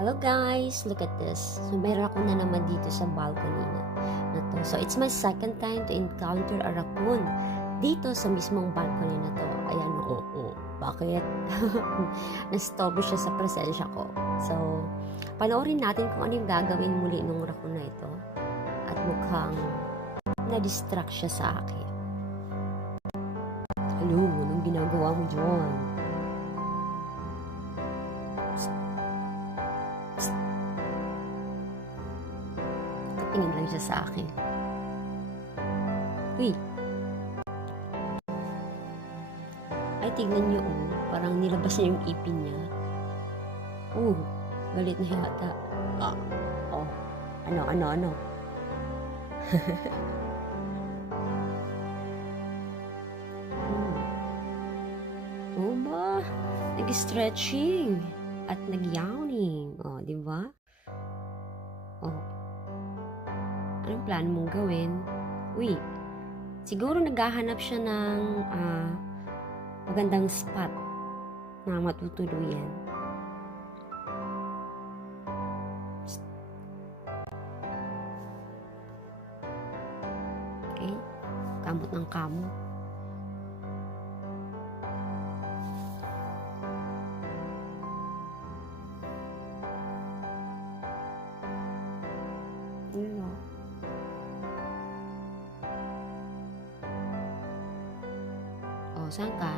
Hello guys, look at this. So meron ako na naman dito sa balcony na to. So it's my second time to encounter a raccoon dito sa mismong balcony na to. Ayan, bakit? Nastorbo siya sa presensya ko. So, panoorin natin kung ano yung gagawin muli ng raccoon na ito. At mukhang na-distract siya sa akin. Hello, anong ginagawa mo dyan? Tingin lang siya sa akin. Uy! Ay, tignan niyo, parang nilabas niya yung ipin niya. Galit na yata. Ano? Ba? Nag-stretching at nag-yawning. Di ba? Anong plano mong gawin? Uy, siguro naghahanap siya ng magandang spot na matutuluyan. Okay? Kamot ng kamot. Saan ka?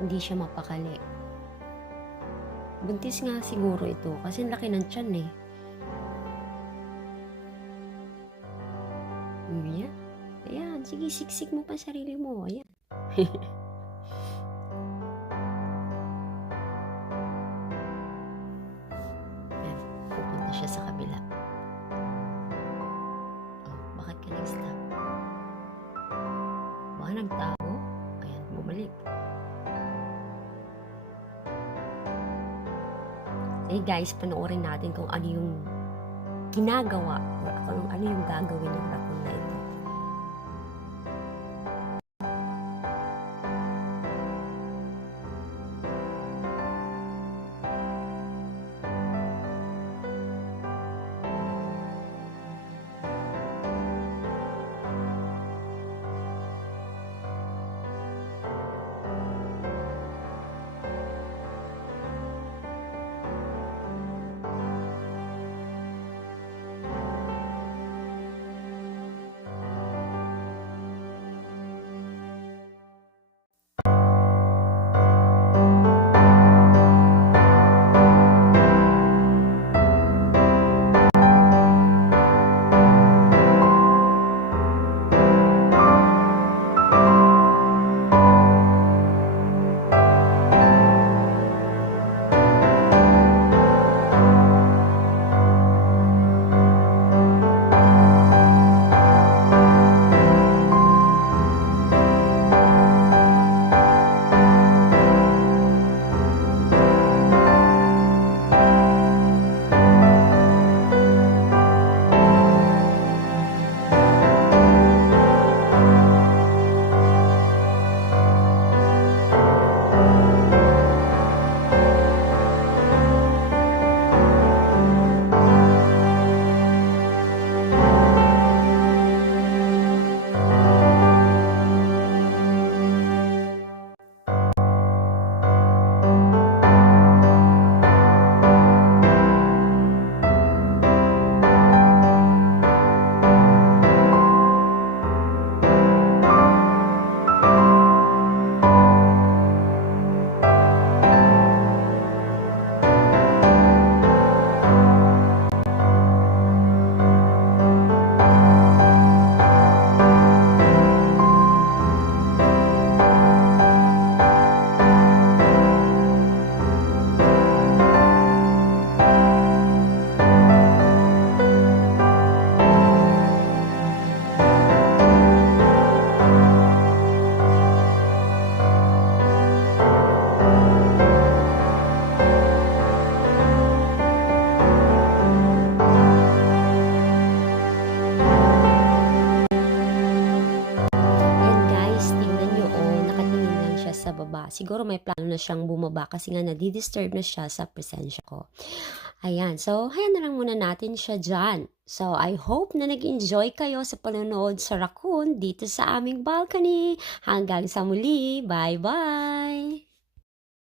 Hindi siya mapakali. Buntis nga siguro ito kasi laki ng tiyan eh. Ayan, sige, siksik mo pa sarili mo. Ayan. Siya sa kabila. Bakit ka nag-stop? Baka nagtago? Ayan, bumalik. Hey guys, panoorin natin kung ano yung ginagawa or ano yung gagawin ng raccoon na ito. Siguro may plano na siyang bumaba kasi nga nadidisturb na siya sa presensya ko. Ayan, so hayaan na lang muna natin siya dyan. So I hope na nag-enjoy kayo sa panonood sa raccoon dito sa aming balcony. Hanggang sa muli, bye-bye!